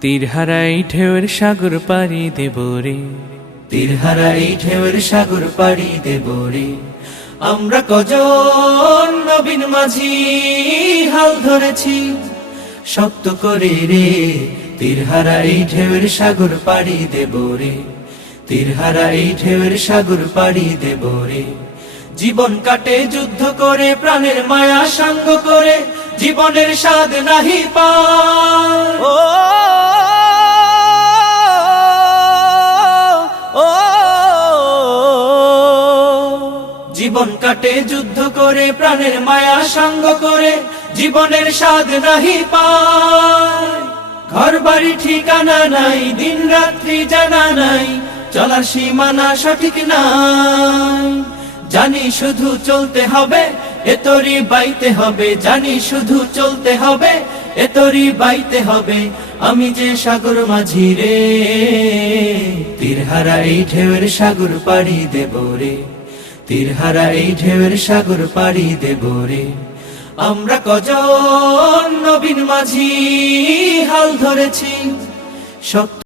তীরহারাই ঢেউয়ের সাগর পাড়ি দেব রে। তীরহারা এই ঢেউয়ের সাগর পাড়ি দেব রে। আমরা কজন নবীন মাঝি হাল ধরেছি শক্ত করে রে। তীরহারা এই ঢেউয়ের সাগর পাড়ি দেব রে। তীরহারা এই ঢেউয়ের সাগর পাড়ি দেব রে। জীবন কাটে যুদ্ধ করে প্রাণের মায়া সাঙ্গ করে জীবনের স্বাদ নাহি ও ও জীবন কাটে যুদ্ধ করে প্রাণের মায়া সঙ্গ করে জীবনের স্বাদ নাহি পায়। ঘর বাড়ি ঠিকানা নাই দিন রাত্রি জানা নাই চলার সীমানা সঠিক নাই। জানি শুধু চলতে হবে এতরি বাইতে হবে, জানি শুধু চলতে হবে। এতরি বাইতে হবে, আমি যে সাগর মাঝি রে। তীরহারা এই ঢেউয়ের সাগর পাড়ি দেব রে। তীরহারা এই ঢেউয়ের সাগর পাড়ি দেব রে। আমরা কজন নবীন মাঝি, হাল ধরেছি শক্ত